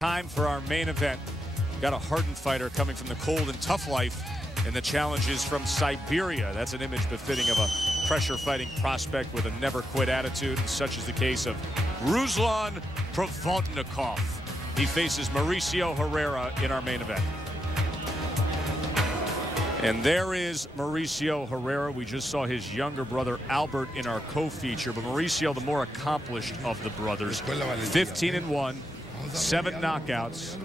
Time for our main event. Got a hardened fighter coming from the cold and tough life, and the challenge is from Siberia. That's an image befitting of a pressure-fighting prospect with a never-quit attitude, and such is the case of Ruslan Provodnikov. He faces Mauricio Herrera in our main event. And there is Mauricio Herrera. We just saw his younger brother Albert in our co-feature, but Mauricio, the more accomplished of the brothers, 15-1. 7 knockouts,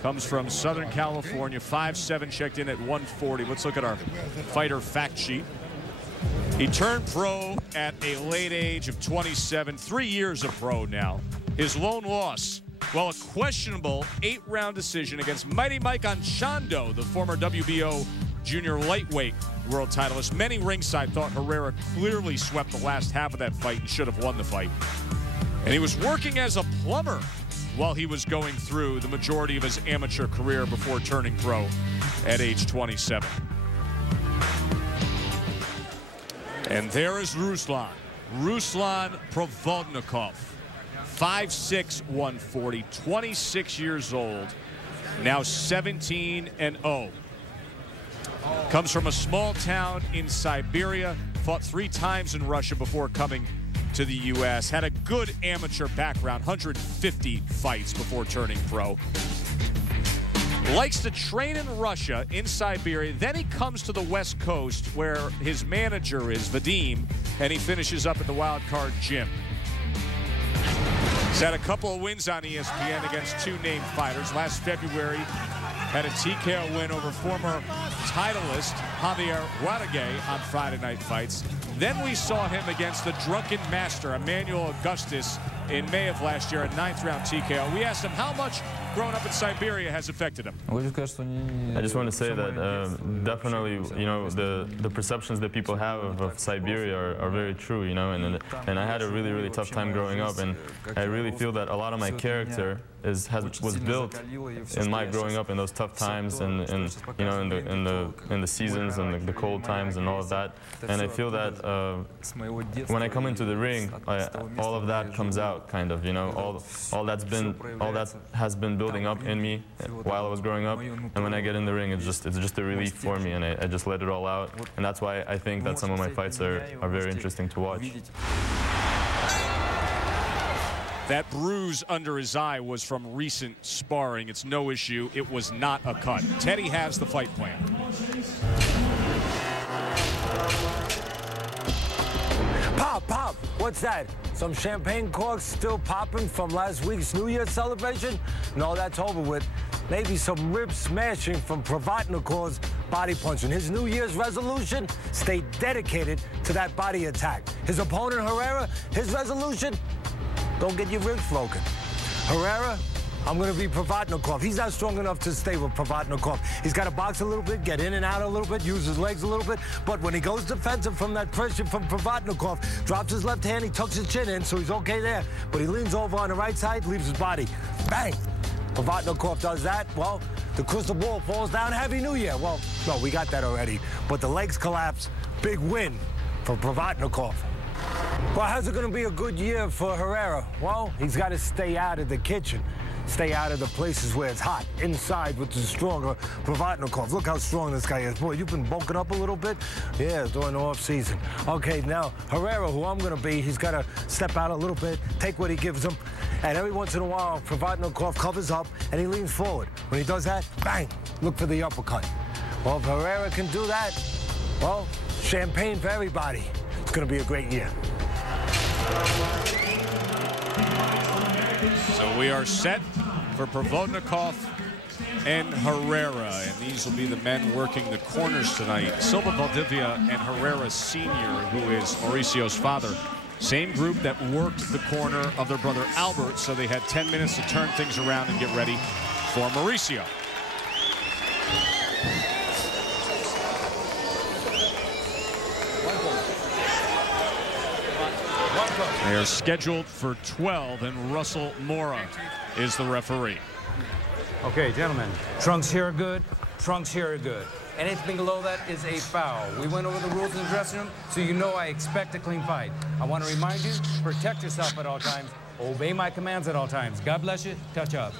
comes from Southern California, 5'7", checked in at 140. Let's look at our fighter fact sheet. He turned pro at a late age of 27, 3 years of pro now. His lone loss, well, a questionable 8-round decision against Mighty Mike Anchondo, the former WBO junior lightweight world titleist. Many ringside thought Herrera clearly swept the last half of that fight and should have won the fight. And he was working as a plumber while he was going through the majority of his amateur career before turning pro at age 27. And there is Ruslan Provodnikov, 5'6", 140, 26 years old, now 17-0. Comes from a small town in Siberia, fought 3 times in Russia before coming to the U.S. Had a good amateur background, 150 fights before turning pro. Likes to train in Russia, in Siberia. Then he comes to the West Coast where his manager is, Vadim, and he finishes up at the Wild Card Gym. He's had a couple of wins on ESPN against 2 named fighters. Last February, had a TKO win over former titleist Javier Guaragay on Friday Night Fights. Then we saw him against the drunken master, Emmanuel Augustus, in May of last year, a 9th-round TKO. We asked him how much growing up in Siberia has affected him. I just want to say that definitely, you know, the perceptions that people have of Siberia are very true, you know, and I had a really tough time growing up, and I really feel that a lot of my character was built in my growing up in those tough times, and you know, in the seasons and the cold times and all of that. And I feel that when I come into the ring, all of that comes out, kind of, you know, all that has been building up in me while I was growing up, and when I get in the ring, it's just a relief for me, and I just let it all out, and that's why I think that some of my fights are very interesting to watch. That bruise under his eye was from recent sparring. It's no issue. It was not a cut. Teddy has the fight plan. Pop, what's that? Some champagne corks still popping from last week's New Year's celebration? No, that's over with. Maybe some rib smashing from Provodnikov's body punching. His New Year's resolution? Stay dedicated to that body attack. His opponent, Herrera, his resolution? Don't get your ribs broken. Herrera, I'm going to be Provodnikov. He's not strong enough to stay with Provodnikov. He's got to box a little bit, get in and out a little bit, use his legs a little bit. But when he goes defensive from that pressure from Provodnikov, drops his left hand, he tucks his chin in, so he's okay there. But he leans over on the right side, leaves his body. Bang! Provodnikov does that. Well, the crystal ball falls down. Happy New Year. Well, no, we got that already. But the legs collapse. Big win for Provodnikov. Well, how's it going to be a good year for Herrera? Well, he's got to stay out of the kitchen. Stay out of the places where it's hot. Inside with the stronger Provodnikov. Look how strong this guy is. Boy, you've been bulking up a little bit? Yeah, during the off-season. Okay, now, Herrera, who I'm going to be, he's got to step out a little bit, take what he gives him, and every once in a while, Provodnikov covers up, and he leans forward. When he does that, bang, look for the uppercut. Well, if Herrera can do that, well, champagne for everybody. It's going to be a great year. So we are set for Provodnikov and Herrera, and these will be the men working the corners tonight. Silva Valdivia and Herrera Sr., who is Mauricio's father. Same group that worked the corner of their brother Albert, so they had 10 minutes to turn things around and get ready for Mauricio. They are scheduled for 12, and Russell Mora is the referee. Okay, gentlemen, trunks here are good, trunks here are good. Anything below that is a foul. We went over the rules in the dressing room, so you know I expect a clean fight. I want to remind you, protect yourself at all times, obey my commands at all times. God bless you, touch up.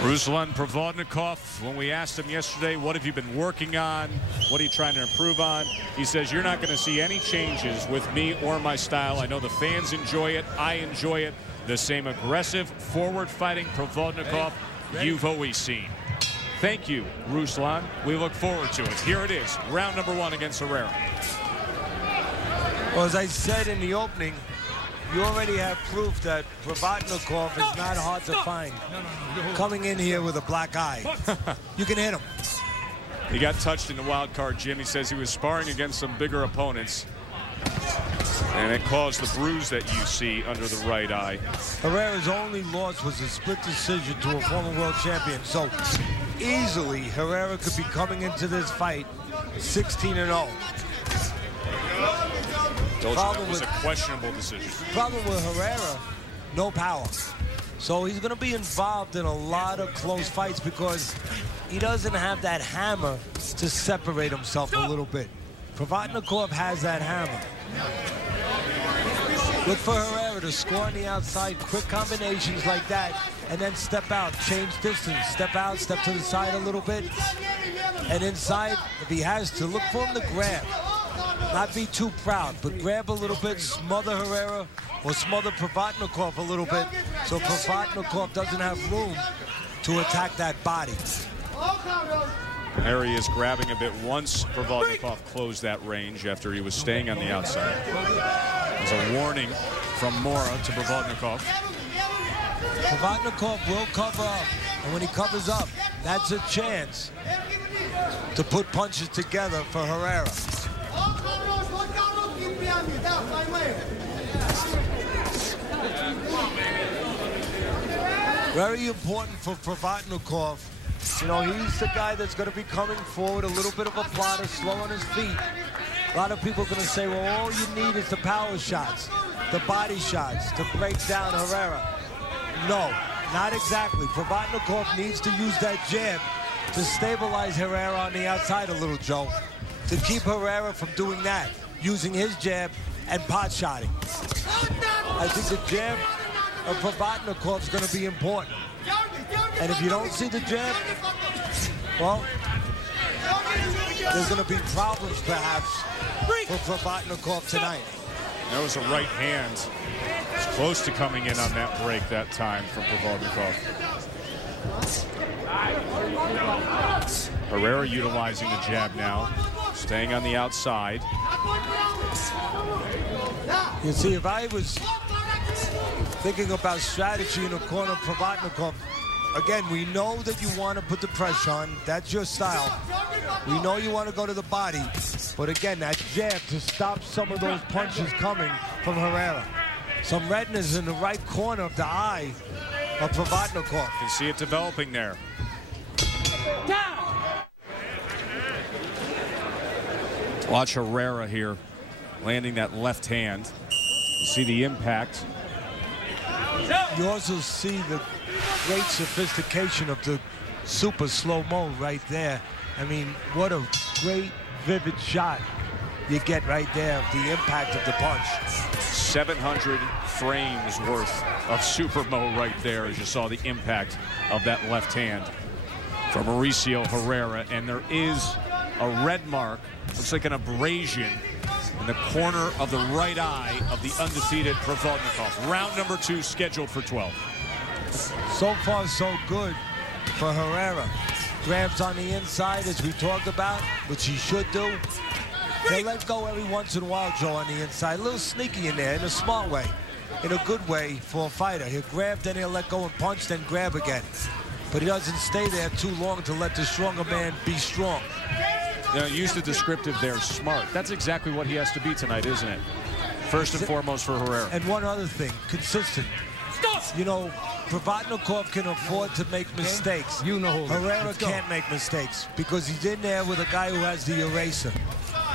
Ruslan Provodnikov, when we asked him yesterday, what have you been working on? What are you trying to improve on? He says, you're not going to see any changes with me or my style. I know the fans enjoy it. I enjoy it. The same aggressive, forward-fighting Provodnikov you've always seen. Thank you, Ruslan. We look forward to it. Here it is, round number 1 against Herrera. Well, as I said in the opening, you already have proof that Provodnikov is not hard to find. Coming in here with a black eye. You can hit him. He got touched in the wild card, Jim. He says he was sparring against some bigger opponents. And it caused the bruise that you see under the right eye. Herrera's only loss was a split decision to a former world champion. So easily, Herrera could be coming into this fight 16-0. That was a questionable decision. Problem with Herrera, no power. So he's going to be involved in a lot of close fights because he doesn't have that hammer to separate himself a little bit. Provodnikov has that hammer. Look for Herrera to score on the outside, quick combinations like that, and then step out, change distance, step out, step to the side a little bit, and inside, if he has to, look for him to grab. Not be too proud, but grab a little bit, smother Herrera, or smother Provodnikov a little bit, so Provodnikov doesn't have room to attack that body. Harry is grabbing a bit once Provodnikov closed that range after he was staying on the outside. There's a warning from Mora to Provodnikov. Provodnikov will cover up, and when he covers up, that's a chance to put punches together for Herrera. Very important for Provodnikov. You know, he's the guy that's going to be coming forward, a little bit of a plotter, slow on his feet. A lot of people are going to say, well, all you need is the power shots, the body shots to break down Herrera. No, not exactly. Provodnikov needs to use that jab to stabilize Herrera on the outside a little, Joe, to keep Herrera from doing that, using his jab and pot shotting. I think the jab of Provodnikov is going to be important. And if you don't see the jab, well, there's going to be problems, perhaps, for Provodnikov tonight. That was a right hand. It's close to coming in on that break that time from Provodnikov. Herrera utilizing the jab now, staying on the outside. You see, if I was thinking about strategy in the corner of Provodnikov, again, we know that you want to put the pressure on. That's your style. We know you want to go to the body. But again, that jab to stop some of those punches coming from Herrera. Some redness in the right corner of the eye of Provodnikov. You can see it developing there. Watch Herrera here, landing that left hand. You see the impact. You also see the great sophistication of the super slow-mo right there. I mean, what a great, vivid shot you get right there of the impact of the punch. 700 frames worth of super-mo right there as you saw the impact of that left hand from Mauricio Herrera. And there is a red mark, looks like an abrasion in the corner of the right eye of the undefeated Provodnikov. Round number 2 scheduled for 12. So far, so good for Herrera. Grabs on the inside, as we talked about, which he should do. He'll let go every once in a while, Joe, on the inside. A little sneaky in there, in a smart way, in a good way for a fighter. He'll grab, then he'll let go and punch, then grab again. But he doesn't stay there too long to let the stronger man be strong. You know, use the descriptive there, smart. That's exactly what he has to be tonight, isn't it? First and foremost for Herrera. And one other thing, consistent. You know, Provodnikov can afford to make mistakes. You know, Herrera can't make mistakes because he's in there with a guy who has the eraser.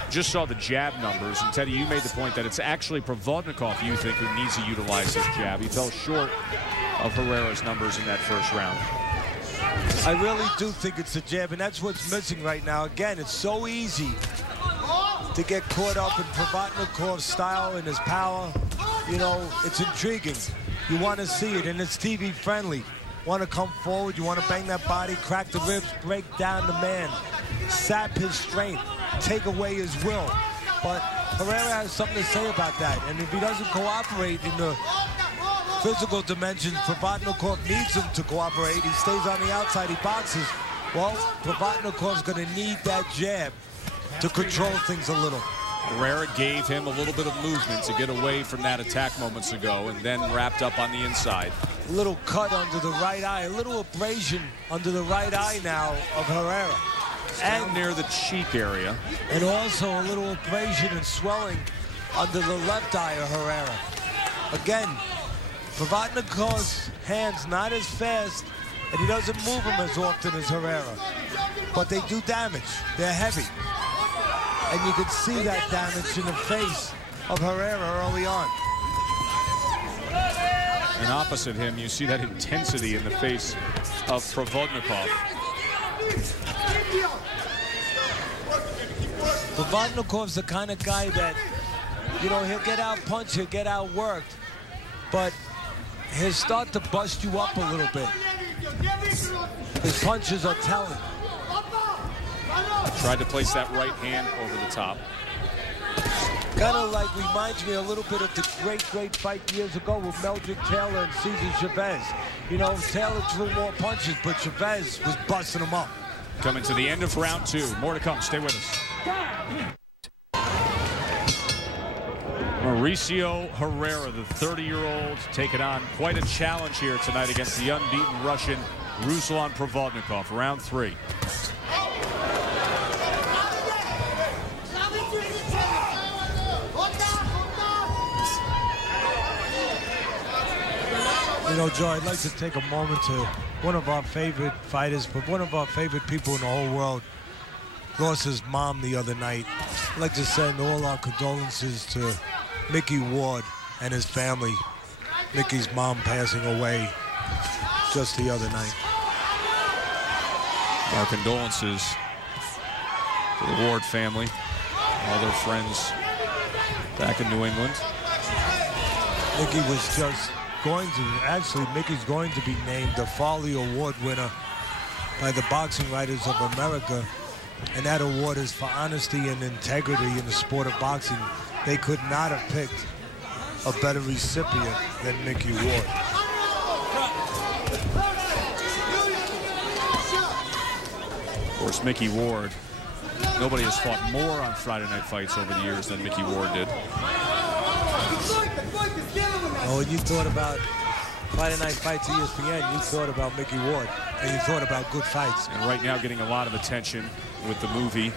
Just saw the jab numbers, and Teddy, you made the point that it's actually Provodnikov, you think, who needs to utilize his jab. He fell short of Herrera's numbers in that first round. I really do think it's the jab, and that's what's missing right now. Again, it's so easy to get caught up in Provodnikov's style and his power. You know, it's intriguing. You want to see it, and it's TV friendly. want to come forward, you want to bang that body, crack the ribs, break down the man, sap his strength, take away his will. But Herrera has something to say about that. And if he doesn't cooperate in the physical dimensions, Provodnikov needs him to cooperate. He stays on the outside, he boxes. Well, Provodnikov's going to need that jab to control things a little. Herrera gave him a little bit of movement to get away from that attack moments ago, and then wrapped up on the inside. A little cut under the right eye, a little abrasion under the right eye now of Herrera. And near the cheek area. And also a little abrasion and swelling under the left eye of Herrera. Again, Provodnikov's hands not as fast, and he doesn't move them as often as Herrera. But they do damage. They're heavy. And you can see that damage in the face of Herrera early on. And opposite him, you see that intensity in the face of Provodnikov. Provodnikov's the kind of guy that, you know, he'll get out punched, he'll get out worked, but he'll start to bust you up a little bit. His punches are telling. Tried to place that right hand over the top. Kind of like reminds me a little bit of the great fight years ago with Meldrick Taylor and Cesar Chavez. You know, Taylor threw more punches, but Chavez was busting him up. Coming to the end of round 2. More to come. Stay with us. Mauricio Herrera, the 30-year-old, taking on quite a challenge here tonight against the unbeaten Russian Ruslan Provodnikov. Round 3. You know, Joe, I'd like to take a moment to one of our favorite fighters, but one of our favorite people in the whole world lost his mom the other night. I'd like to send all our condolences to Mickey Ward and his family. Mickey's mom passing away just the other night. Our condolences to the Ward family, all their friends back in New England. Mickey was just going to, actually, Mickey's going to be named the Farley Award winner by the Boxing Writers of America. And that award is for honesty and integrity in the sport of boxing. They could not have picked a better recipient than Mickey Ward. Of course, Mickey Ward, nobody has fought more on Friday Night Fights over the years than Mickey Ward did. Oh, when you thought about Friday Night Fights ESPN, you thought about Mickey Ward, and you thought about good fights. And right now getting a lot of attention with the movie,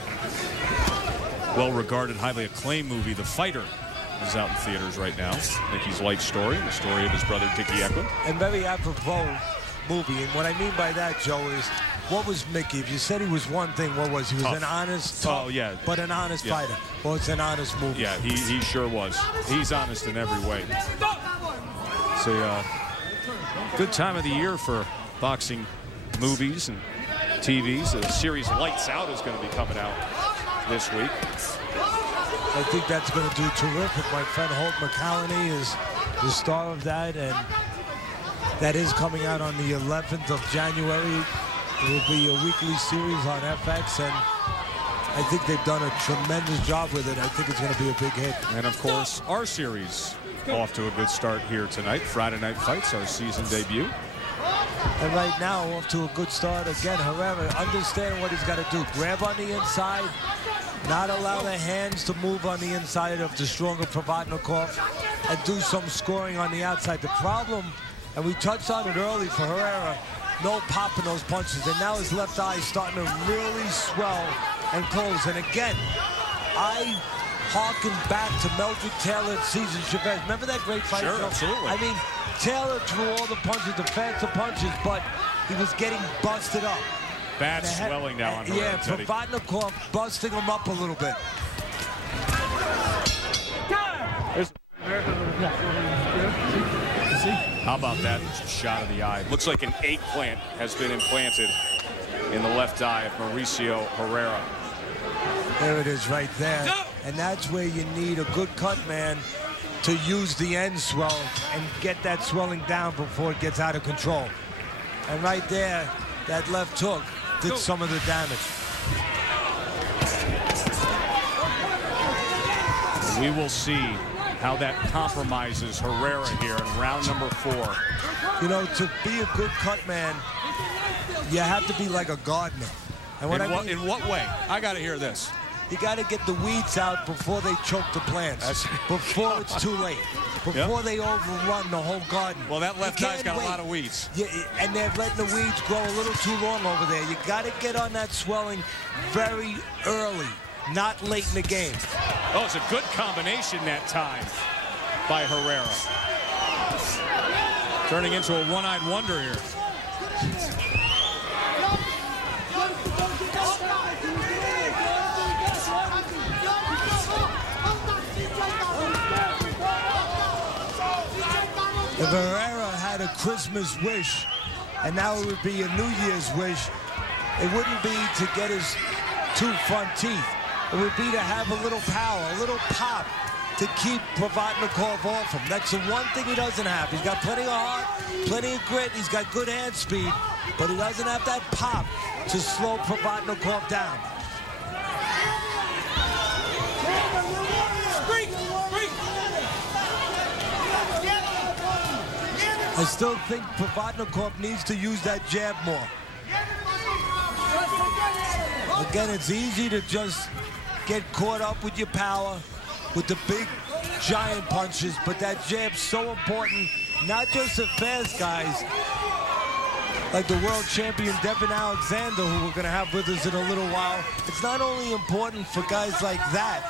well-regarded, highly acclaimed movie, The Fighter, is out in theaters right now. Mickey's life story, the story of his brother Dickie Eklund. And very apropos movie, and what I mean by that, Joe, is what was Mickey? If you said he was one thing, what was he? He was an honest, tough, but an honest fighter. Well, it's an honest movie. Yeah, he sure was. He's honest in every way. It's a good time of the year for boxing movies and TVs. The series Lights Out is going to be coming out this week. I think that's going to do terrific. My friend Holt McCallany is the star of that, and that is coming out on the 11th of January. It will be a weekly series on FX, and I think they've done a tremendous job with it. I think it's going to be a big hit. And, of course, our series off to a good start here tonight. Friday Night Fights, our season debut. And right now, off to a good start. Again, Herrera, understand what he's got to do. Grab on the inside, not allow the hands to move on the inside of the stronger Provodnikov, and do some scoring on the outside. The problem, and we touched on it early for Herrera, no pop in those punches, and now his left eye is starting to really swell and close. And again, I harken back to Meldrick Taylor and Cesar Chavez. Remember that great fight? Sure, absolutely. I mean, Taylor threw all the punches, the faster punches, but he was getting busted up. Bad swelling now on Herrera. Yeah, Provodnikov busting him up a little bit. How about that shot of the eye? Looks like an eggplant has been implanted in the left eye of Mauricio Herrera. There it is right there. And that's where you need a good cut man to use the end swell and get that swelling down before it gets out of control. And right there, that left hook did some of the damage. We will see how that compromises Herrera here in round number 4. You know, to be a good cut man, you have to be like a gardener. And in what way? I got to hear this. You got to get the weeds out before they choke the plants. Before it's too late. Before they overrun the whole garden. Well, that left eye's got a lot of weeds. Yeah, and they're letting the weeds grow a little too long over there. You got to get on that swelling very early, not late in the game. Oh, it's a good combination that time by Herrera. Turning into a one-eyed wonder here. If Herrera had a Christmas wish, and now it would be a New Year's wish, it wouldn't be to get his 2 front teeth. It would be to have a little power, a little pop to keep Provodnikov off him. That's the one thing he doesn't have. He's got plenty of heart, plenty of grit, he's got good hand speed, but he doesn't have that pop to slow Provodnikov down. I still think Provodnikov needs to use that jab more. Again, it's easy to just get caught up with your power, with the big, giant punches, but that jab's so important, not just the fast guys, like the world champion Devin Alexander, who we're going to have with us in a little while. It's not only important for guys like that,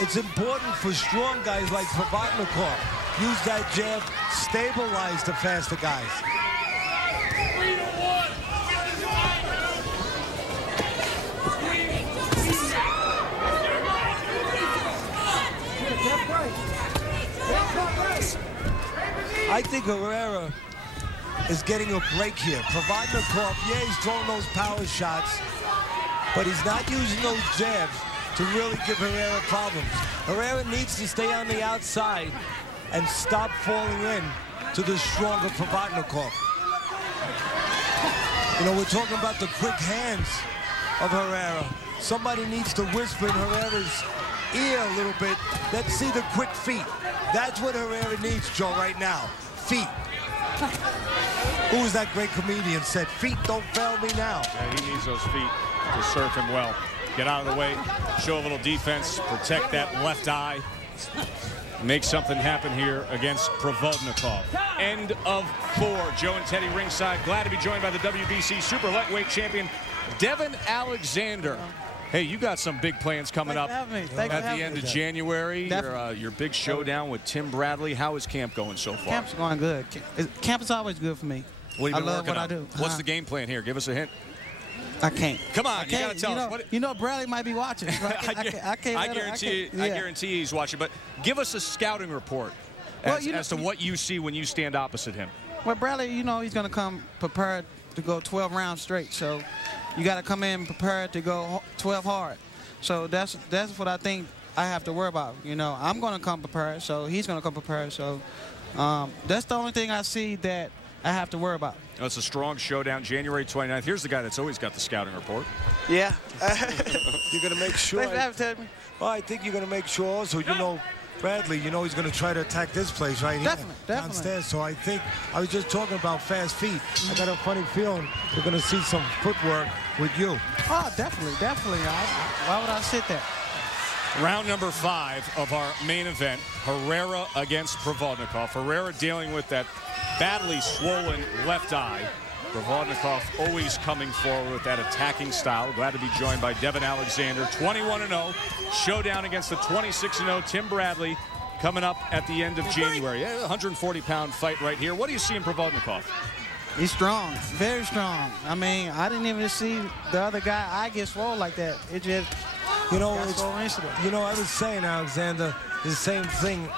it's important for strong guys like Provodnikov. Use that jab, stabilize the faster guys. I think Herrera is getting a break here. Provodnikov, yeah, he's throwing those power shots, but he's not using those jabs to really give Herrera problems. Herrera needs to stay on the outside and stop falling in to the stronger Provodnikov. You know, we're talking about the quick hands of Herrera. Somebody needs to whisper in Herrera's ear a little bit. Let's see the quick feet. That's what Herrera needs, Joe, right now. Feet. Who was that great comedian said, feet don't fail me now? Yeah, he needs those feet to serve him well. Get out of the way, show a little defense, protect that left eye. Make something happen here against Provodnikov. End of 4. Joe and Teddy ringside. Glad to be joined by the WBC super lightweight champion, Devin Alexander. Hey, you got some big plans coming up at the end of January. Your big showdown with Tim Bradley. How is camp going so far? Camp's going good. Camp is always good for me. What have you been working on? I do. What's the game plan here? Give us a hint. I can't. Come on, you gotta tell us. You know, Bradley might be watching. So I guarantee he's watching. But give us a scouting report as to what you see when you stand opposite him. Well, Bradley, you know, he's going to come prepared to go 12 rounds straight. So you got to come in prepared to go 12 hard. So that's what I think I have to worry about. You know, I'm going to come prepared, so he's going to come prepared. So that's the only thing I see that I have to worry about. Oh, it's a strong showdown, January 29th. Here's the guy that's always got the scouting report. Yeah. You're going to make sure. Well, I think you're going to make sure also, you know, Bradley, you know he's going to try to attack this place right here. Definitely. Downstairs. So I think, I was just talking about fast feet. I got a funny feeling we're going to see some footwork with you. Oh, definitely. Why would I sit there? Round number 5 of our main event, Herrera against Provodnikov. Herrera dealing with that badly swollen left eye. Provodnikov always coming forward with that attacking style. Glad to be joined by Devin Alexander, 21-0. Showdown against the 26-0 Tim Bradley coming up at the end of January. 140-pound fight right here. What do you see in Provodnikov? He's strong, very strong. I mean, I didn't even see the other guy eye get swole like that. It just, you know, I was saying, Alexander, the same thing,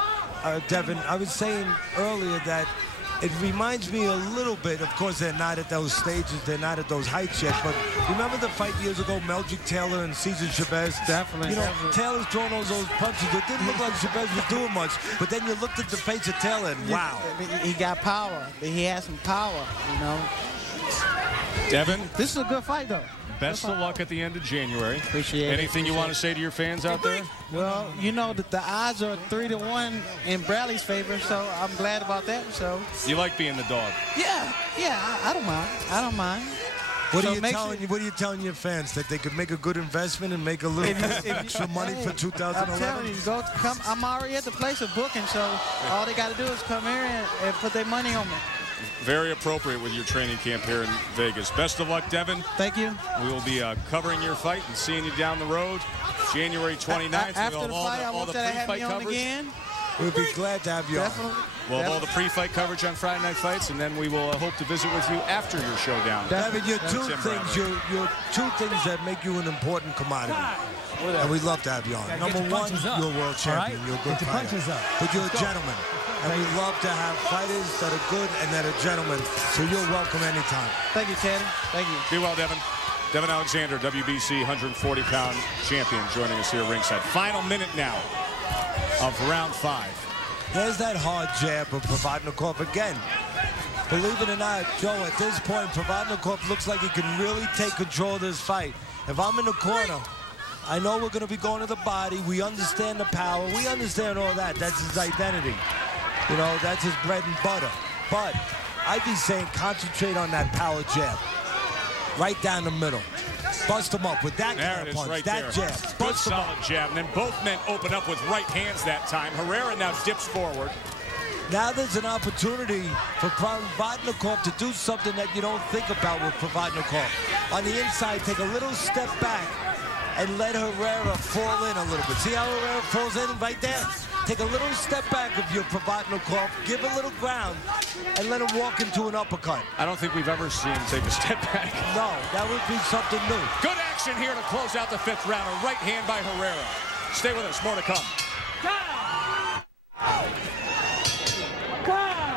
Devin. I was saying earlier that it reminds me a little bit, of course, they're not at those stages, they're not at those heights yet, but remember the fight years ago, Meldrick Taylor and Cesar Chavez? Definitely. You know, Taylor's throwing those punches. It didn't look like Chavez was doing much, but then you looked at the face of Taylor and wow. He got power. He had some power, you know. Devin, This is a good fight, though. best of luck at the end of January. Appreciate it. Anything you want to say to your fans out there? Well, you know that the odds are 3-1 in Bradley's favor, so I'm glad about that. So You like being the dog? yeah, I don't mind. I don't mind. What So are you make telling sure- What are you telling your fans, that they could make a good investment and make a little extra money for I'm 2011? telling you, come. I'm already at the place of booking, so all they got to do is come here and put their money on me. Very appropriate with your training camp here in Vegas. Best of luck, Devin. Thank you. We will be covering your fight and seeing you down the road, January 29th. After the fight, I want you to have me on again. We'll be glad to have you on. Definitely. We'll have all the pre-fight coverage on Friday Night Fights, and then we will hope to visit with you after your showdown. Devin, you're two Tim things. Brown. You're two things that make you an important commodity, and we'd love to have you on. Number one, you're a world champion. You're a good fighter, but you're a gentleman, and we love to have fighters that are good and that are gentlemen. So you're welcome anytime. Thank you, Tanner. Thank you. Be well, Devin. Devin Alexander, WBC 140-pound champion, joining us here ringside. Final minute now of round 5. There's that hard jab of Provodnikov again. Believe it or not, Joe, at this point, Provodnikov looks like he can really take control of this fight. If I'm in the corner, I know we're going to be going to the body. We understand the power. We understand all that. That's his identity. You know, that's his bread and butter. But I'd be saying concentrate on that power jab. Right down the middle. Bust him up with that There it is, punch, right that there. jab. Good Bust him up. solid jab, and then both men open up with right hands that time. Herrera now dips forward. Now there's an opportunity for Provodnikov to do something that you don't think about with Provodnikov. On the inside, take a little step back and let Herrera fall in a little bit. See how Herrera falls in right there? Take a little step back of your Provodnikov, give a little ground, and let him walk into an uppercut. I don't think we've ever seen him take a step back. No, that would be something new. Good action here to close out the 5th round. A right hand by Herrera. Stay with us. More to come.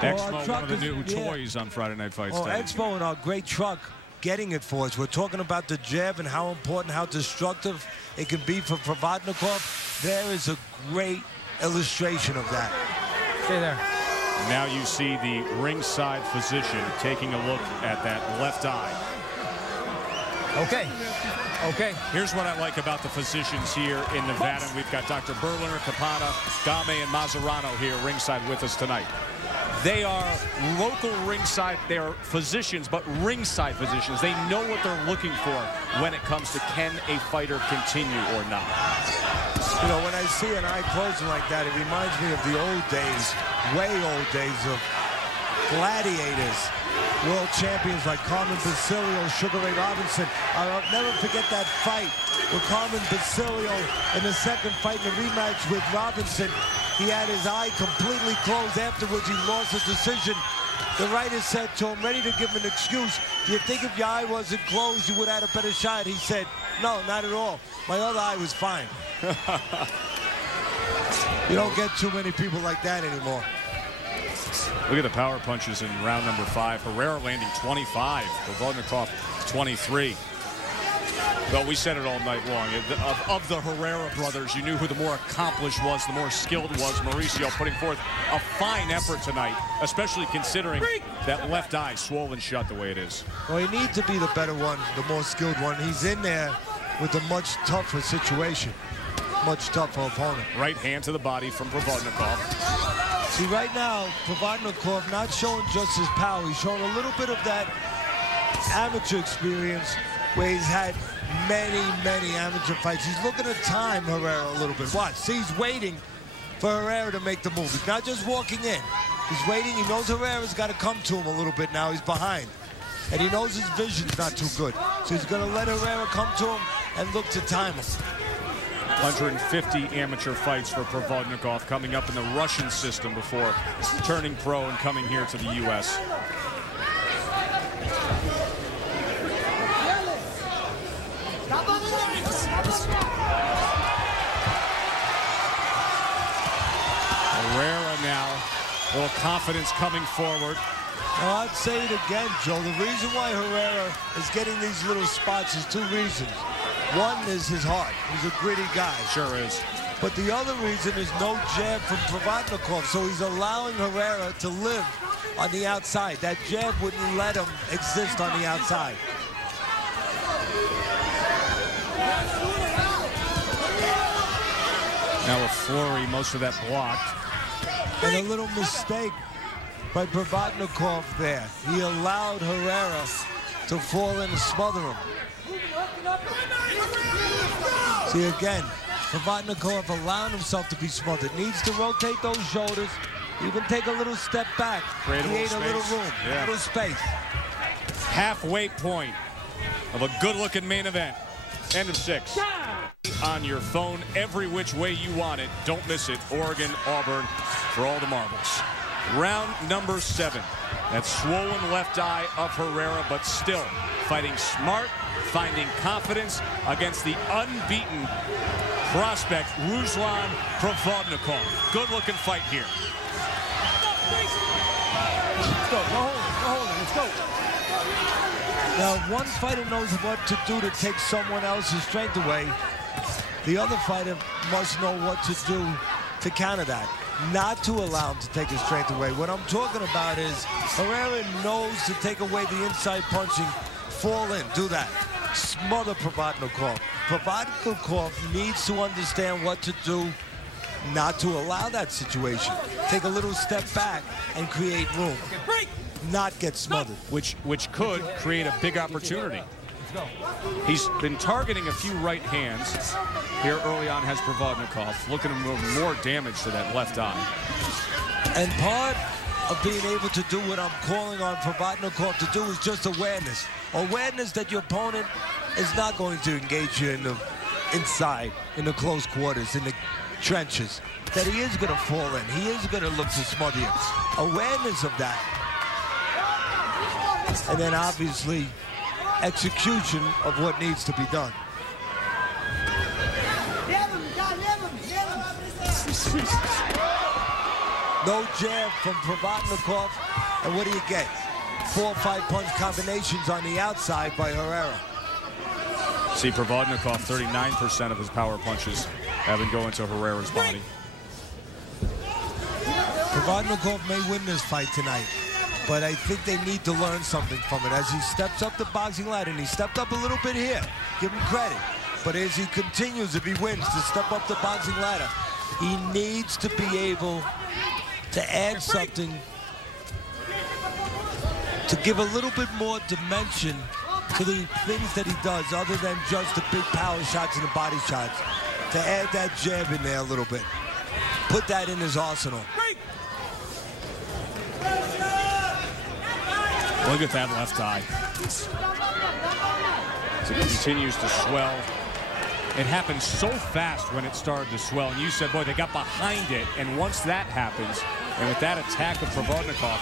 Exmo, one of the new toys on Friday Night Fights. Expo and our great truck getting it for us. We're talking about the jab and how important, how destructive it can be for Provodnikov. There is a great illustration of that. Stay there. Now you see the ringside physician taking a look at that left eye. Okay. Okay. Here's what I like about the physicians here in Nevada. We've got Dr. Berliner, Capata, Game, and Mazzarano here ringside with us tonight. They are local ringside. They are physicians, but ringside physicians. They know what they're looking for when it comes to can a fighter continue or not. You know, when I see an eye closing like that, it reminds me of the old days, way old days of gladiators, world champions like Carmen Basilio, Sugar Ray Robinson. I'll never forget that fight with Carmen Basilio in the second fight in the rematch with Robinson. He had his eye completely closed. Afterwards, he lost the decision. The writer said to him, ready to give him an excuse, do you think if your eye wasn't closed, you would have had a better shot? He said, no, not at all. My other eye was fine. You don't get too many people like that anymore. Look at the power punches in round number 5. Herrera landing 25. Provodnikov 23. Well, we said it all night long. Of the Herrera brothers, you knew who the more accomplished was, the more skilled was. Mauricio putting forth a fine effort tonight, especially considering that left eye swollen shut the way it is. Well, he needs to be the better one, the more skilled one. He's in there with a much tougher situation, much tougher opponent. Right hand to the body from Provodnikov. See, right now, Provodnikov not showing just his power. He's showing a little bit of that amateur experience where he's had many, many amateur fights. He's looking to time Herrera a little bit. Watch, see, he's waiting for Herrera to make the move. He's not just walking in. He's waiting. He knows Herrera's got to come to him a little bit now. He's behind. And he knows his vision's not too good. So he's going to let Herrera come to him and look to time him. 150 amateur fights for Provodnikov, coming up in the Russian system before turning pro and coming here to the U.S. Herrera now, a little confidence coming forward. Well, I'd say it again, Joe. The reason why Herrera is getting these little spots is 2 reasons. One is his heart. He's a gritty guy. Sure is. But the other reason is no jab from Provodnikov, so he's allowing Herrera to live on the outside. That jab wouldn't let him exist on the outside. Now a flurry, most of that blocked. And a little mistake by Provodnikov there. He allowed Herrera to fall in and smother him. See again, Provodnikov allowing himself to be smothered. Needs to rotate those shoulders, even take a little step back, create a little room, a little space. Halfway point of a good-looking main event. End of 6. On your phone, every which way you want it. Don't miss it. Oregon, Auburn, for all the marbles. Round number 7. That swollen left eye of Herrera, but still fighting smart, finding confidence against the unbeaten prospect, Ruslan Provodnikov. Good-looking fight here. Let's go. No holding. Let's go. Now, one fighter knows what to do to take someone else's strength away. The other fighter must know what to do to counter that. Not to allow him to take his strength away. What I'm talking about is Herrera knows to take away the inside punching, fall in, do that. Smother Provodnikov. Provodnikov needs to understand what to do not to allow that situation. Take a little step back and create room. Not get smothered. Which could create a big opportunity. He's been targeting a few right hands. Here early on has Provodnikov. Looking to move more damage to that left eye. And part of being able to do what I'm calling on Provodnikov to do is just awareness. Awareness that your opponent is not going to engage you in the inside, in the close quarters, in the trenches. That he is going to fall in. He is going to look to smother you. Awareness of that. And then obviously execution of what needs to be done. No jab from Provodnikov, and what do you get? 4 or 5 punch combinations on the outside by Herrera. See, Provodnikov, 39% of his power punches have been going to Herrera's body. Provodnikov may win this fight tonight, but I think they need to learn something from it. As he steps up the boxing ladder, and he stepped up a little bit here, give him credit. But as he continues, if he wins, to step up the boxing ladder, he needs to be able to add something to give a little bit more dimension to the things that he does other than just the big power shots and the body shots. To add that jab in there a little bit. Put that in his arsenal. Look at that left eye. As it continues to swell. It happened so fast when it started to swell. And you said, boy, they got behind it. And once that happens, and with that attack of Provodnikov,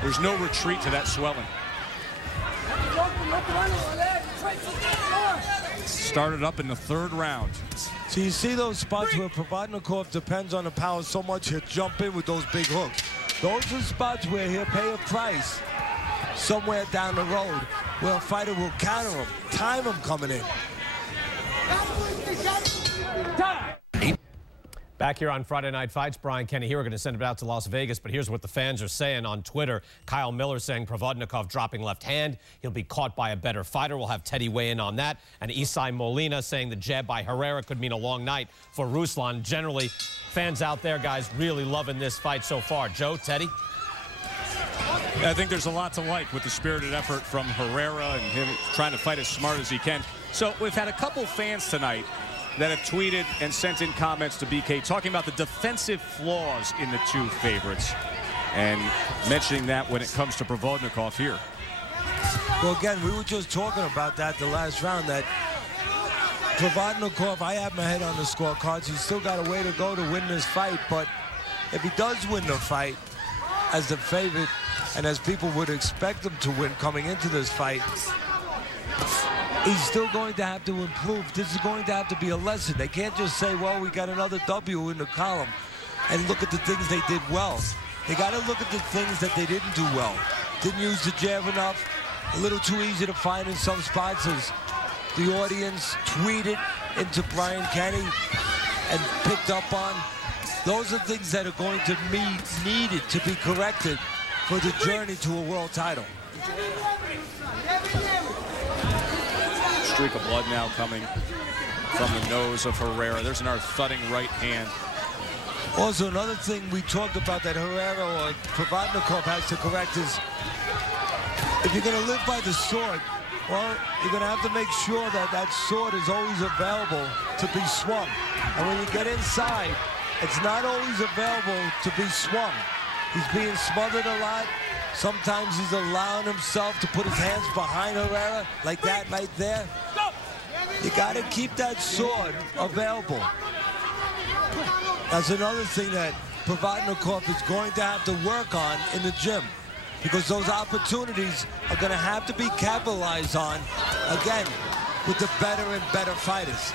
there's no retreat to that swelling. Started up in the 3rd round. So you see those spots where Provodnikov depends on the power so much, he'll jump in with those big hooks. Those are spots where he'll pay a price somewhere down the road where a fighter will counter him, time him coming in. Back here on Friday Night Fights, Brian Kenny here. We're going to send it out to Las Vegas, but here's what the fans are saying on Twitter. Kyle Miller saying Provodnikov dropping left hand. He'll be caught by a better fighter. We'll have Teddy weigh in on that. And Isai Molina saying the jab by Herrera could mean a long night for Ruslan. Generally, fans out there, guys, really loving this fight so far. Joe, Teddy? I think there's a lot to like with the spirited effort from Herrera and him trying to fight as smart as he can. So we've had a couple fans tonight that have tweeted and sent in comments to BK talking about the defensive flaws in the two favorites and mentioning that when it comes to Provodnikov here. Well, again, we were just talking about that the last round, that Provodnikov, I have my head on the scorecards. He's still got a way to go to win this fight, but if he does win the fight as the favorite and as people would expect him to win coming into this fight, he's still going to have to improve. This is going to have to be a lesson. They can't just say, well, we got another W in the column and look at the things they did well. They got to look at the things that they didn't do well. Didn't use the jab enough. A little too easy to find in some spots as the audience tweeted into Brian Kenny and picked up on. Those are things that are going to be needed to be corrected for the journey to a world title. streak of blood now coming from the nose of Herrera. There's another thudding right hand. Also, another thing we talked about that Herrera or Provodnikov has to correct is if you're going to live by the sword, well, you're going to have to make sure that that sword is always available to be swung. And when you get inside, it's not always available to be swung. He's being smothered a lot. Sometimes he's allowing himself to put his hands behind Herrera, like that right there. You got to keep that sword available. That's another thing that Provodnikov is going to have to work on in the gym, because those opportunities are going to have to be capitalized on, again, with the better and better fighters.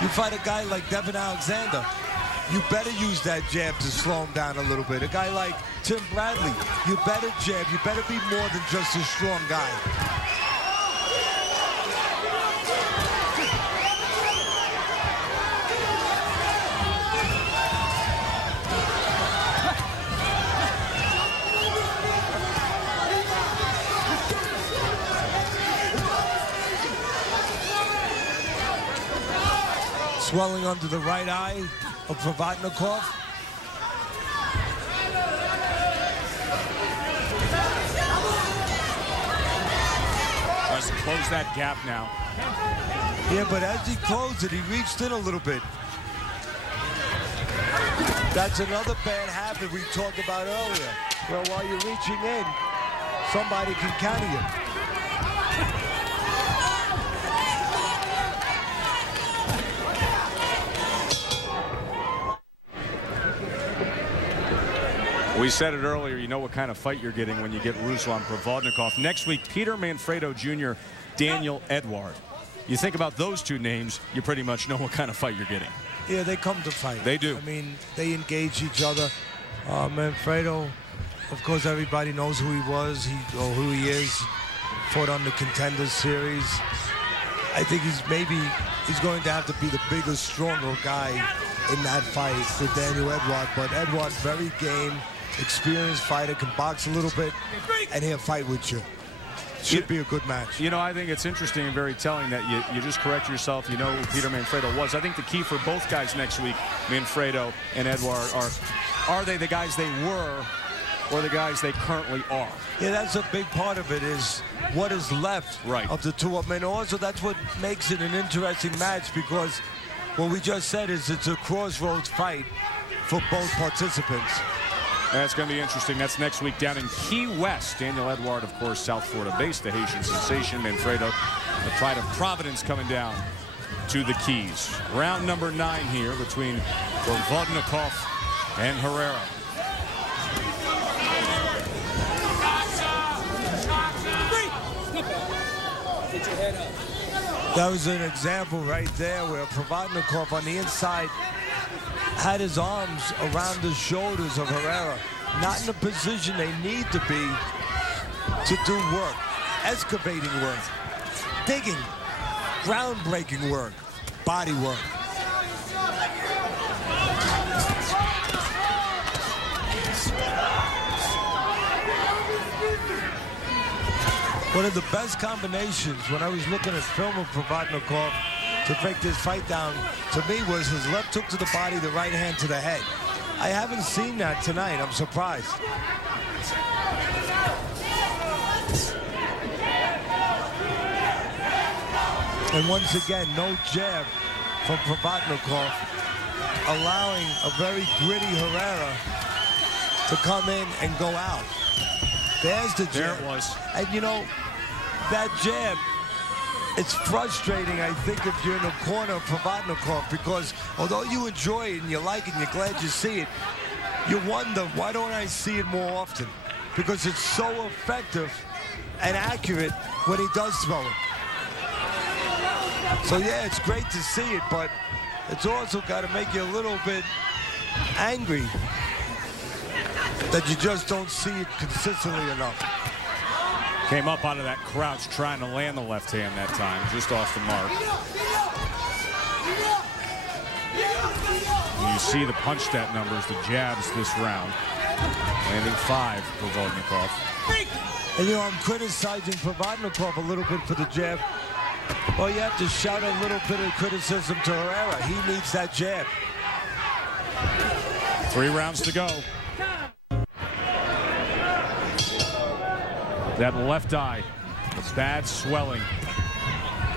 You fight a guy like Devin Alexander, you better use that jab to slow him down a little bit. A guy like Tim Bradley, you better jab. You better be more than just a strong guy. Swelling under the right eye of Provodnikov. Tries to close that gap now. Yeah, but as he closed it, he reached in a little bit. That's another bad habit we talked about earlier, where while you're reaching in, somebody can counter you. We said it earlier, you know what kind of fight you're getting when you get Ruslan Provodnikov. Next week, Peter Manfredo Jr., Daniel Edward. You think about those two names, you pretty much know what kind of fight you're getting. Yeah, they come to fight. They do. I mean, they engage each other. Manfredo, of course, everybody knows who he was, or who he is. Fought on the Contenders Series. I think he's going to have to be the bigger, stronger guy in that fight with Daniel Edward. But Edward, very game, experienced fighter, can box a little bit, and he'll fight with you. Should be a good match. You know, I think it's interesting and very telling that you just correct yourself. You know who Peter Manfredo was. I think the key for both guys next week, Manfredo and Edward, are they the guys they were or the guys they currently are? Yeah, that's a big part of it, is what is left of the two of them. And also, that's what makes it an interesting match, because what we just said is it's a crossroads fight for both participants. That's going to be interesting. That's next week down in Key West. Daniel Edward, of course, South Florida-based, the Haitian sensation. Manfredo, the pride of Providence, coming down to the Keys. Round number 9 here between Provodnikov and Herrera. That was an example right there where Provodnikov on the inside had his arms around the shoulders of Herrera, not in the position they need to be to do work, excavating work, digging, groundbreaking work, body work. One of the best combinations when I was looking at film of Provodnikov to break this fight down, to me, was his left hook to the body, the right hand to the head. I haven't seen that tonight. I'm surprised. And once again, no jab from Provodnikov, allowing a very gritty Herrera to come in and go out. There's the jab. There it was. And you know, that jab, it's frustrating, I think, if you're in the corner of Provodnikov, because although you enjoy it and you like it and you're glad you see it, you wonder, why don't I see it more often? Because it's so effective and accurate when he does throw it. So yeah, it's great to see it, but it's also got to make you a little bit angry that you just don't see it consistently enough. Came up out of that crouch trying to land the left hand that time, just off the mark. And you see the punch stat numbers, the jabs this round. Landing 5 for Provodnikov. And, you know, I'm criticizing Provodnikov a little bit for the jab. Well, you have to shout a little bit of criticism to Herrera. He needs that jab. 3 rounds to go. That left eye, bad swelling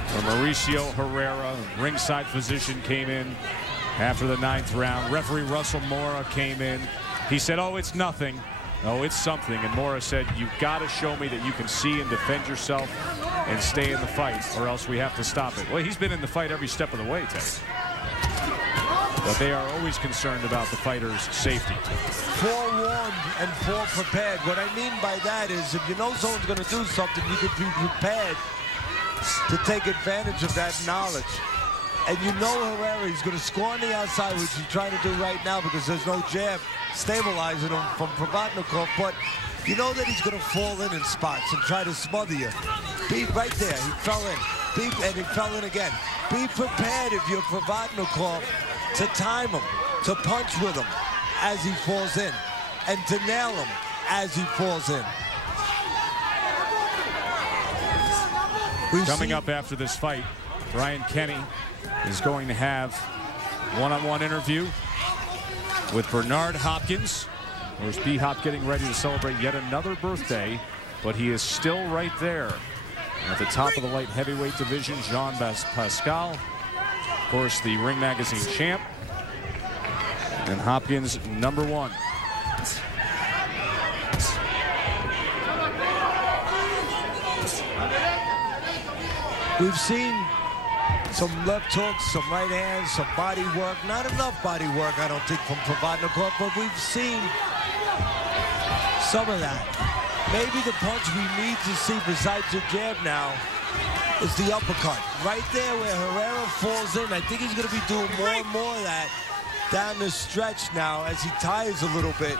for Mauricio Herrera. Ringside physician came in after the 9th round. Referee Russell Mora came in. He said, oh, it's nothing. Oh, it's something. And Mora said, you've got to show me that you can see and defend yourself and stay in the fight, or else we have to stop it. Well, he's been in the fight every step of the way, Teddy. But they are always concerned about the fighter's safety. Forewarned and foreprepared. What I mean by that is if you know someone's going to do something, you can be prepared to take advantage of that knowledge. And you know Herrera, he's going to score on the outside, which he's trying to do right now because there's no jab stabilizing him from Provodnikov. But you know that he's going to fall in spots and try to smother you. Be right there. He fell in. And he fell in again. Be prepared if you're Provodnikov to time him, to punch with him as he falls in, and to nail him as he falls in. Coming up after this fight, Brian Kenny is going to have one-on-one interview with Bernard Hopkins. There's B-Hop getting ready to celebrate yet another birthday, but he is still right there at the top of the light heavyweight division. Jean Pascal, of course, the Ring Magazine champ, and Hopkins #1. We've seen some left hooks, some right hands, some body work. Not enough body work, I don't think, from Provodnikov, but we've seen some of that. Maybe the punch we need to see besides the jab now is the uppercut. Right there where Herrera falls in, I think he's going to be doing more and more of that down the stretch now as he tires a little bit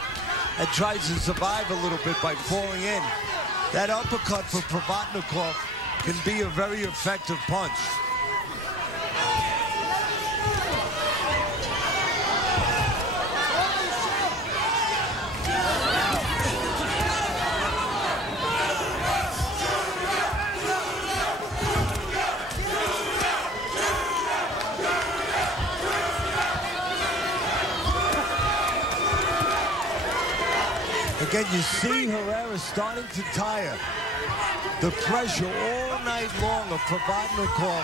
and tries to survive a little bit by falling in. That uppercut for Provodnikov can be a very effective punch. Again, you see Herrera starting to tire. The pressure all night long of Provodnikov,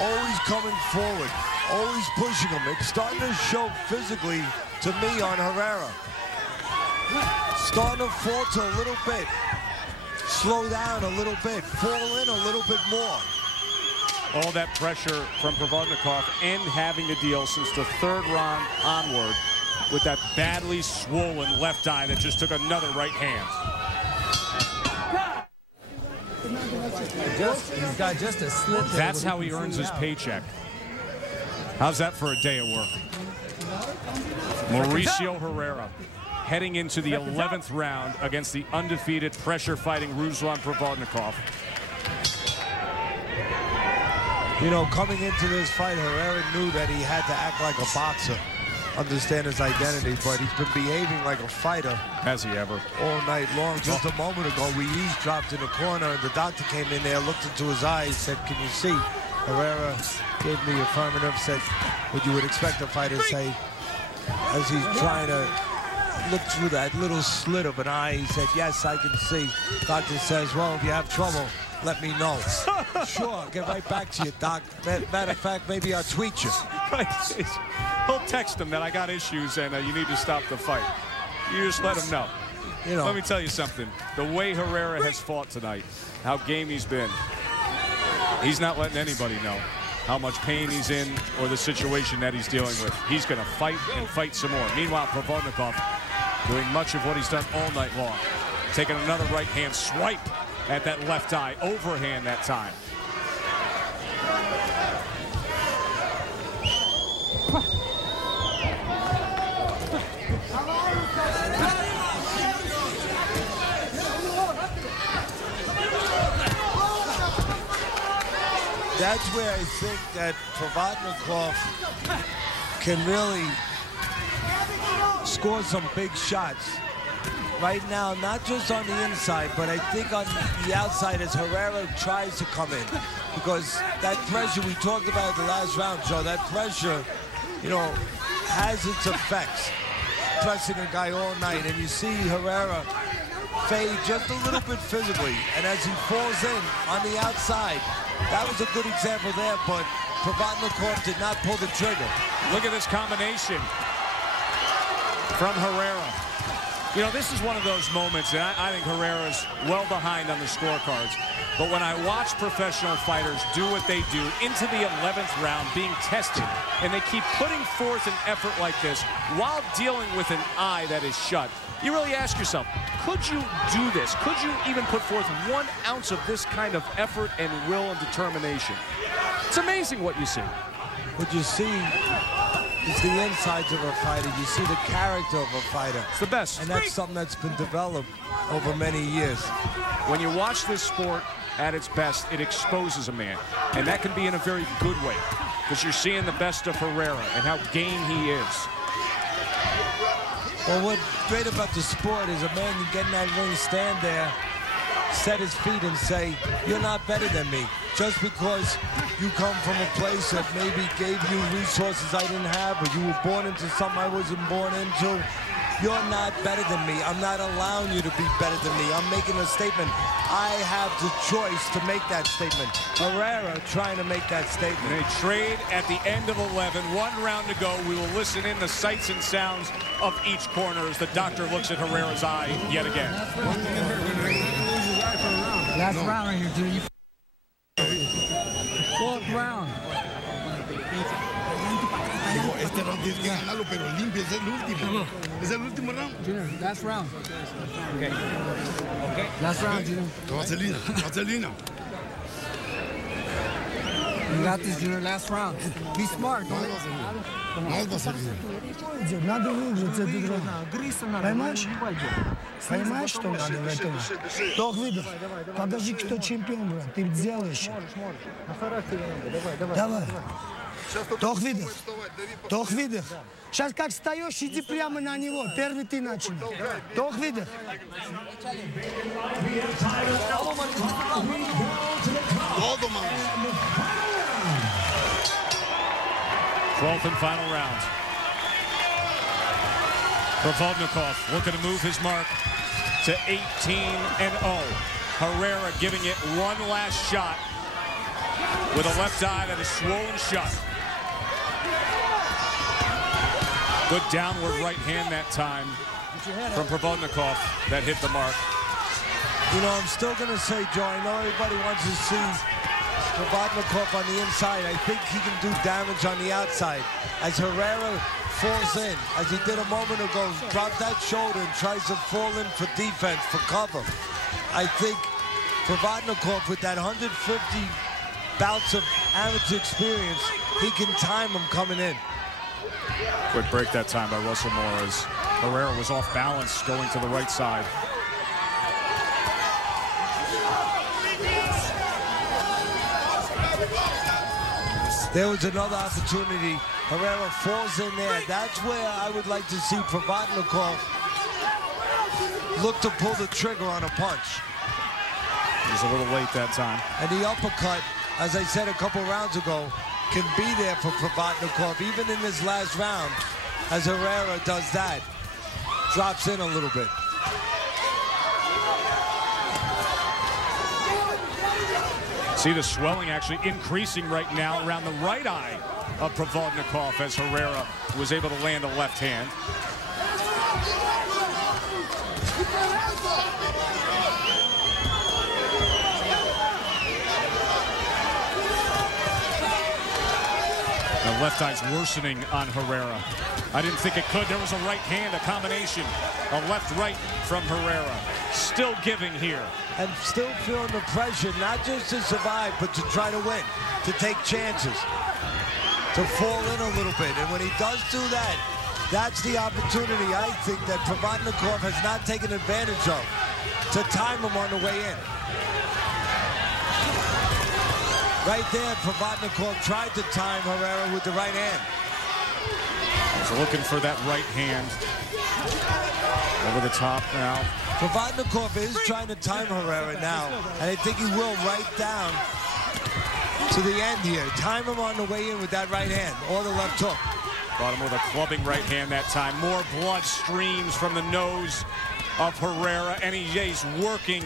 always coming forward, always pushing him. It's starting to show physically to me on Herrera. Starting to falter a little bit, slow down a little bit, fall in a little bit more. All that pressure from Provodnikov and having to deal since the 3rd round onward with that badly swollen left eye that just took another right hand. He's got just a slip. That's how he earns his paycheck. How's that for a day of work? Mauricio Herrera heading into the 11th round against the undefeated pressure-fighting Ruslan Provodnikov. You know, coming into this fight, Herrera knew that he had to act like a boxer, understand his identity, but he's been behaving like a fighter. Has he ever? All night long. Just a moment ago, we eavesdropped in the corner, and the doctor came in there, looked into his eyes, said, "Can you see?" Herrera gave me the affirmative, said what you would expect a fighter to say as he's trying to look through that little slit of an eye. He said, "Yes, I can see." Doctor says, "Well, if you have trouble, let me know." Sure, I'll get right back to you, Doc. Matter of fact, maybe I'll tweet you. Right. He'll text him that I got issues and you need to stop the fight. You just let him know. You know. Let me tell you something. The way Herrera has fought tonight, how game he's been, he's not letting anybody know how much pain he's in or the situation that he's dealing with. He's going to fight and fight some more. Meanwhile, Provodnikov doing much of what he's done all night long. Taking another right hand swipe at that left eye, overhand that time. That's where I think that Provodnikov can really score some big shots. right now, not just on the inside, but I think on the outside as Herrera tries to come in. Because that pressure we talked about in the last round, Joe, that pressure, you know, has its effects. Pressing a guy all night, and you see Herrera fade just a little bit physically. And as he falls in on the outside, that was a good example there, but Provodnikov did not pull the trigger. Look at this combination from Herrera. You know, this is one of those moments, and I think Herrera's well behind on the scorecards. But when I watch professional fighters do what they do into the 11th round, being tested, and they keep putting forth an effort like this while dealing with an eye that is shut, you really ask yourself, could you do this? Could you even put forth 1 ounce of this kind of effort and will and determination? It's amazing what you see. What you see is the insides of a fighter. You see the character of a fighter. It's the best. And that's something that's been developed over many years. When you watch this sport at its best, it exposes a man. And that can be in a very good way, because you're seeing the best of Herrera and how game he is. Well, what's great about the sport is a man can get in that ring, stand there, set his feet and say, you're not better than me. Just because you come from a place that maybe gave you resources I didn't have, or you were born into something I wasn't born into, you're not better than me. I'm not allowing you to be better than me. I'm making a statement. I have the choice to make that statement. Herrera trying to make that statement. And a trade at the end of 11. 1 round to go. We will listen in the sights and sounds of each corner as the doctor looks at Herrera's eye yet again. Last round right here, dude. 4th round. Este round tienes que ganarlo, pero limpio, es el último. Es el último round. Junior, last round. Okay. Okay. Last round, Junior. Vaselina, Vaselina. You got this, Junior. Last round. Be smart. Más Vaselina. Надо выиграть этот раунд. Понимаешь? Понимаешь, что надо в этом? Двух видов. Покажи, кто чемпион, брат. Ты сделаешь. Давай. Двух видов. Двух видов. Сейчас как встаешь, иди прямо на него. Первый ты начинай. Двух видов. 12th and final round. Provodnikov looking to move his mark to 18-0. Herrera giving it 1 last shot with a left eye that is swollen shut. Good downward right hand that time from Provodnikov that hit the mark. You know, I'm still going to say, Joe, I know everybody wants to see Provodnikov on the inside. I think he can do damage on the outside. As Herrera falls in, as he did a moment ago, drop that shoulder and tries to fall in for defense, for cover. I think Provodnikov, with that 150 bouts of amateur experience, he can time him coming in. Quick break that time by Russell Moore as Herrera was off balance going to the right side. There was another opportunity. Herrera falls in there. That's where I would like to see Provodnikov look to pull the trigger on a punch. He was a little late that time. And the uppercut, as I said a couple rounds ago, can be there for Provodnikov, even in this last round, as Herrera does that. Drops in a little bit. See the swelling actually increasing right now around the right eye of Provodnikov as Herrera was able to land a left hand. The left eye's worsening on Herrera. I didn't think it could. There was a right hand, a combination, a left-right from Herrera. Still giving here. And still feeling the pressure, not just to survive, but to try to win, to take chances, to fall in a little bit. And when he does do that, that's the opportunity, I think, that Provodnikov has not taken advantage of, to time him on the way in. Right there, Provodnikov tried to time Herrera with the right hand. Looking for that right hand. Over the top now. Provodnikov is trying to time Herrera now, and I think he will right down to the end here. Time him on the way in with that right hand or the left hook. Got him with a clubbing right hand that time. More blood streams from the nose of Herrera, and he's working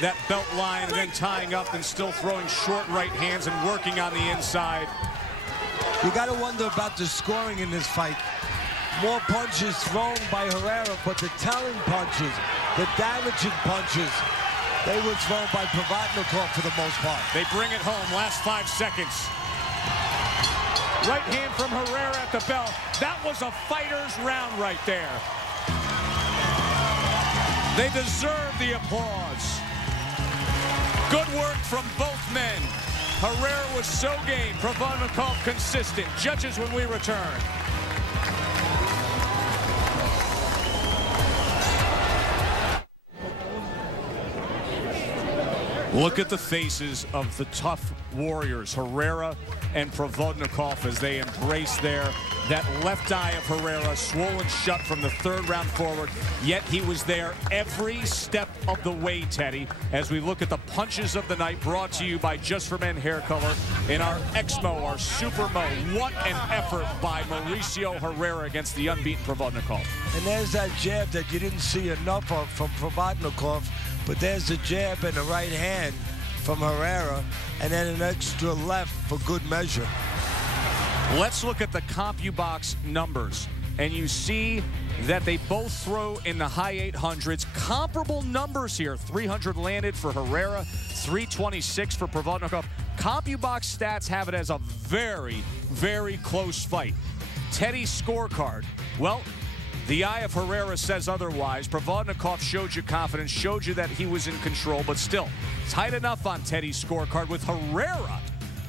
that belt line and then tying up and still throwing short right hands and working on the inside. You got to wonder about the scoring in this fight. More punches thrown by Herrera, but the telling punches, the damaging punches, they were thrown by Provodnikov for the most part. They bring it home, last 5 seconds. Right hand from Herrera at the bell. That was a fighter's round right there. They deserve the applause. Good work from both men. Herrera was so game, Provodnikov consistent. Judges when we return. Look at the faces of the tough warriors, Herrera and Provodnikov, as they embrace there. That left eye of Herrera swollen shut from the third round forward, yet he was there every step of the way, Teddy, as we look at the punches of the night, brought to you by Just for Men Hair Color in our Exmo, our Super Mo. What an effort by Mauricio Herrera against the unbeaten Provodnikov. And there's that jab that you didn't see enough of from Provodnikov, but there's the jab and the right hand from Herrera, and then an extra left for good measure. Let's look at the CompuBox numbers, and you see that they both throw in the high 800s. Comparable numbers here. 300 landed for Herrera, 326 for Provodnikov. CompuBox stats have it as a very, very close fight. Teddy's scorecard, well, the eye of Herrera says otherwise. Provodnikov showed you confidence, showed you that he was in control, but still, tight enough on Teddy's scorecard with Herrera.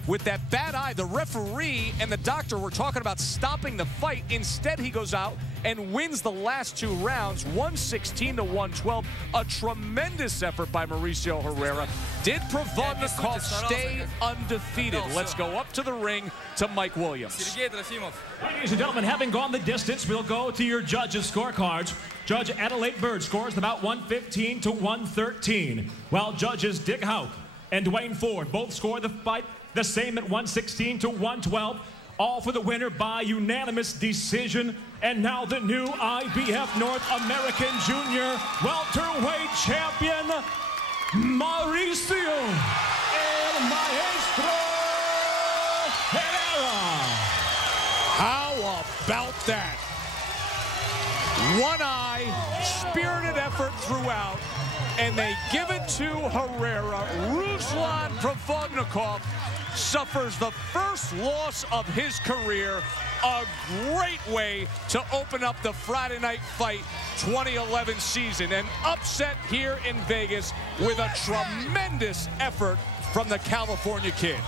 With that bad eye, the referee and the doctor were talking about stopping the fight. Instead, he goes out and wins the last 2 rounds, 116 to 112. A tremendous effort by Mauricio Herrera. Did Provodnikov stay undefeated? Let's go up to the ring to Mike Williams. Ladies and gentlemen, having gone the distance, we'll go to your judges' scorecards. Judge Adelaide Bird scores about 115 to 113, while judges Dick Houck and Dwayne Ford both score the fight the same at 116 to 112, all for the winner by unanimous decision. And now the new IBF North American Junior welterweight champion, Mauricio El Maestro Herrera. How about that? One eye, spirited effort throughout, and they give it to Herrera. Ruslan Provodnikov suffers the first loss of his career. A great way to open up the Friday Night Fight 2011 season. An upset here in Vegas with a tremendous effort from the California kid.